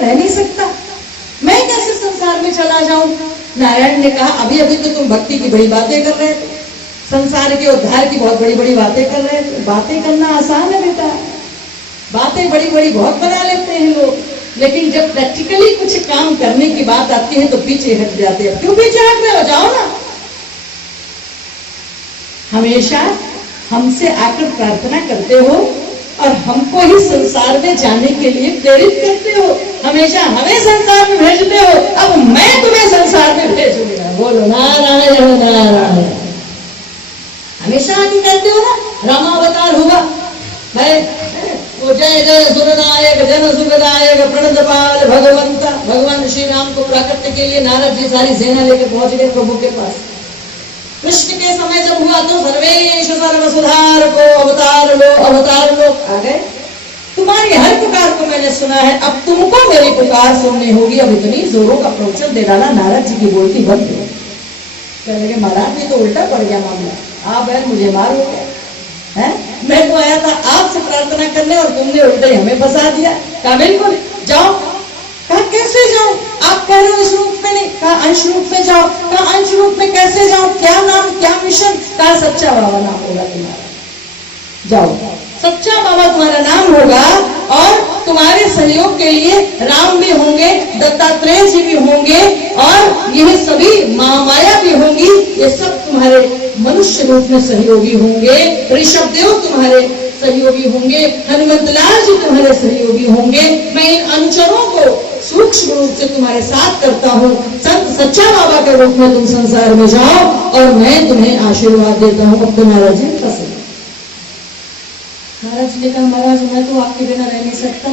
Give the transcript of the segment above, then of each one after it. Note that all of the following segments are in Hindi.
रह नहीं सकता, मैं कैसे संसार में चला जाऊं? नारायण ने कहा अभी अभी तो तुम भक्ति की बड़ी बातें कर रहे थे, संसार के उद्धार की बहुत बड़ी बड़ी बातें कर रहे थे। बातें करना आसान है बेटा, बातें बड़ी बड़ी बहुत बना लेते हैं लोग, लेकिन जब प्रैक्टिकली कुछ काम करने की बात आती है तो पीछे हट जाते हैं। क्यों पीछे हट रहे हो? जाओ ना। हमेशा हमसे आकर प्रार्थना करते हो और हमको ही संसार में जाने के लिए प्रेरित करते हो, हमेशा हमें संसार में भेजते हो, अब मैं तुम्हें संसार में भेजूंगा। बोलो नारायण नारायण। हमेशा आगे कहते हो ना, रामावतार हुआ भाई, वो जय जय सुरनायक जन सुखदायक प्रणतपाल भगवंता, भगवान श्री राम को प्राकट्य के लिए नारद जी सारी सेना लेकर पहुंच गए प्रभु के पास। कृष्ण के समय जब हुआ तो सर्वेश सर्वसुधार को अवतार लो आ गए। तुम्हारी हर पुकार को मैंने सुना है, अब तुमको मेरी पुकार सुननी होगी। अब इतनी जोरों का प्रवचन दे डाला, नारद जी की बोलती बंद हो। कहने लगे महाराज ये तो उल्टा पड़ गया मामला, आप बहन मुझे मार हो गया है, मैं तो आया था आपसे प्रार्थना करने और तुमने उल्टा ही हमें फंसा दिया। कहा बिल्कुल जाओ। कहा कैसे जाओ? आप कह रहे हो इस रूप में नहीं, कहा अंश रूप में जाओ। कहा अंश रूप में कैसे जाओ? क्या नाम, क्या मिशन? कहा सच्चा बाबा नाम होगा तुम्हारा, जाओ। सच्चा बाबा तुम्हारा नाम होगा और तुम्हारे सहयोग के लिए राम भी होंगे, दत्तात्रेय जी भी होंगे और यह सभी महामाया भी होंगी। ये सब तुम्हारे मनुष्य रूप में सहयोगी होंगे, ऋषभ देव तुम्हारे सहयोगी होंगे, हनुमंतलाल जी तुम्हारे सहयोगी होंगे। मैं इन अनुचरों को सूक्ष्म रूप से तुम्हारे साथ करता हूँ। संत सच्चा बाबा के रूप में तुम संसार में जाओ और मैं तुम्हें आशीर्वाद देता हूँ। अब तुम्हारा जी पसंद। महाराज ने कहा महाराज मैं तो आपके बिना रह नहीं सकता,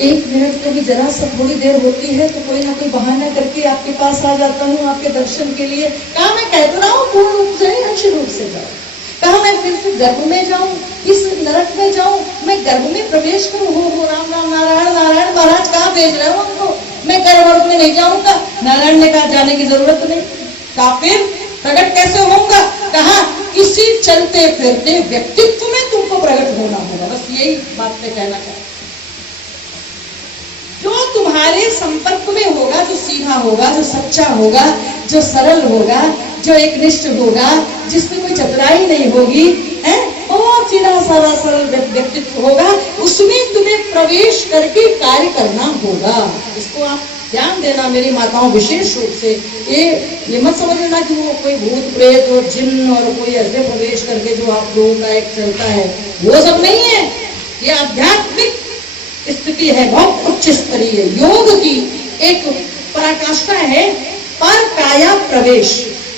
एक मिनट में भी जरा सा थोड़ी देर होती है तो कोई ना कोई बहाना करके आपके पास आ जाता हूँ आपके दर्शन के लिए। कहा मैं कह तो रहा हूँ पूर्ण रूप से अंश रूप से जाओ। कहा मैं फिर से गर्भ में जाऊं, इस नरक में जाऊं, मैं गर्भ में प्रवेश करूं? हो राम राम नारायण नारायण। महाराज कहाँ भेज रहे हो हमको? मैं गर्भ में नहीं जाऊंगा। नारायण ने कहा जाने की जरूरत नहीं। कहा फिर प्रकट कैसे होऊंगा? कहा किसी चलते फिरते व्यक्तित्व में तुमको प्रकट होना होगा। बस यही बात मैं कहना चाहता हूं। जो तुम्हारे संपर्क में होगा, जो सीधा होगा, जो सच्चा होगा, जो सरल होगा, जो एकनिष्ठ होगा, जिसमें कोई चतुराई नहीं होगी, बहुत सीधा साधा सरल व्यक्तित्व होगा, उसमें तुम्हें प्रवेश करके कार्य करना होगा। इसको आप ध्यान देना मेरी माताओं, विशेष रूप से ये मत समझना कि वो कोई भूत प्रेत और जिन्न और कोई ऐसे प्रवेश करके जो आप लोगों का एक चलता है, वो सब नहीं है। ये आध्यात्मिक स्थिति है, बहुत उच्च स्तरीय योग की एक पराकाष्ठा है। पर काया प्रवेश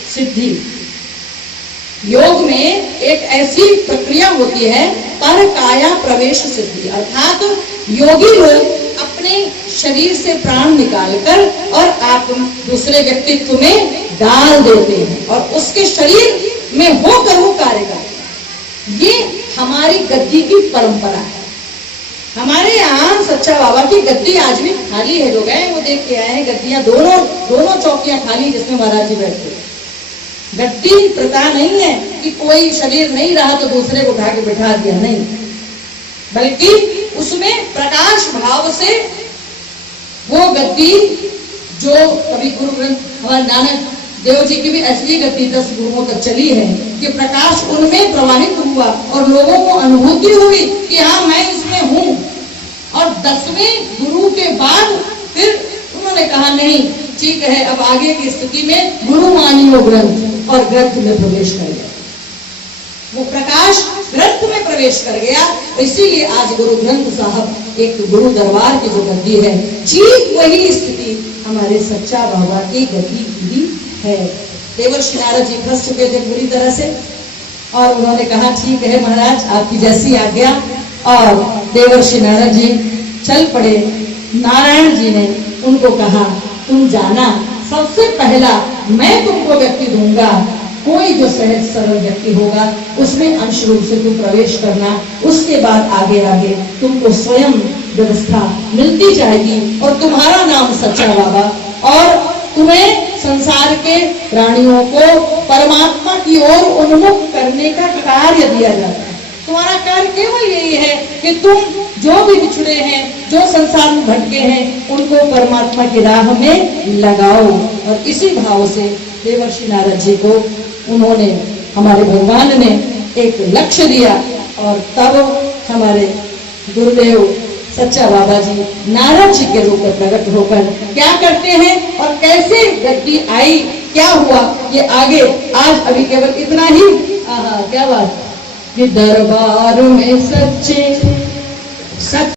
सिद्धि, योग में एक ऐसी प्रक्रिया होती है पर काया प्रवेश सिद्धि, अर्थात योगी लोग अपने शरीर से प्राण निकालकर और आत्म दूसरे व्यक्तित्व में डाल देते हैं और उसके शरीर में होकर वो कार्य करते हैं। ये हमारी गद्दी की परंपरा है। हमारे यहाँ सच्चा बाबा की गद्दी आज भी खाली है। जो गए वो देख के आए हैं, गद्दियां दोनों चौकियां खाली जिसमें महाराज जी बैठते हैं। गद्दी प्रथा नहीं है कि कोई शरीर नहीं रहा तो दूसरे को उठा के बिठा दिया, नहीं, बल्कि उसमें प्रकाश भाव से वो गद्दी जो कभी गुरु ग्रंथ हमारे नानक देव जी की भी ऐसी गद्दी 10 गुरुओं तक चली है कि प्रकाश उनमें प्रवाहित हुआ और लोगों को अनुभूति हुई कि हाँ मैं इसमें हूं। और 10वें गुरु के बाद फिर उन्होंने कहा नहीं ठीक है, अब आगे की स्थिति में गुरु मानियो ग्रंथ, और ग्रंथ में प्रवेश कर गया। वो प्रकाश ग्रंथ में प्रवेश कर गया। इसीलिए आज गुरु ग्रंथ साहब एक गुरु दरबार की जो गद्दी है, ठीक वही स्थिति हमारे सच्चा बाबा की गद्दी की भी है। देवर्षि नारद जी फंस चुके थे पूरी तरह से और उन्होंने कहा ठीक है महाराज आपकी जैसी आज्ञा, और देवर्षि नारद जी चल पड़े। नारायण जी ने उनको कहा तुम जाना, सबसे पहला मैं तुमको व्यक्ति दूंगा, कोई जो सहज सरल व्यक्ति होगा उसमें अंश रूप से तुम प्रवेश करना, उसके बाद आगे आगे तुमको स्वयं व्यवस्था मिलती जाएगी और तुम्हारा नाम सच्चा बाबा, और तुम्हें संसार के प्राणियों को परमात्मा की ओर उन्मुख करने का कार्य दिया जाता है। तुम्हारा कार्य केवल यही है कि तुम जो भी बिछड़े हैं, जो संसार में भटके हैं, उनको परमात्मा की राह में लगाओ। और इसी भाव से देवर्षि नारद जी को उन्होंने, हमारे भगवान ने एक लक्ष्य दिया। और तब हमारे गुरुदेव सच्चा बाबा जी नारद जी के रूप में प्रकट होकर क्या करते हैं और कैसे गद्दी आई, क्या हुआ, ये आगे आज अभी केवल इतना ही। आहा, क्या बात कि दरबार में सच्चे सच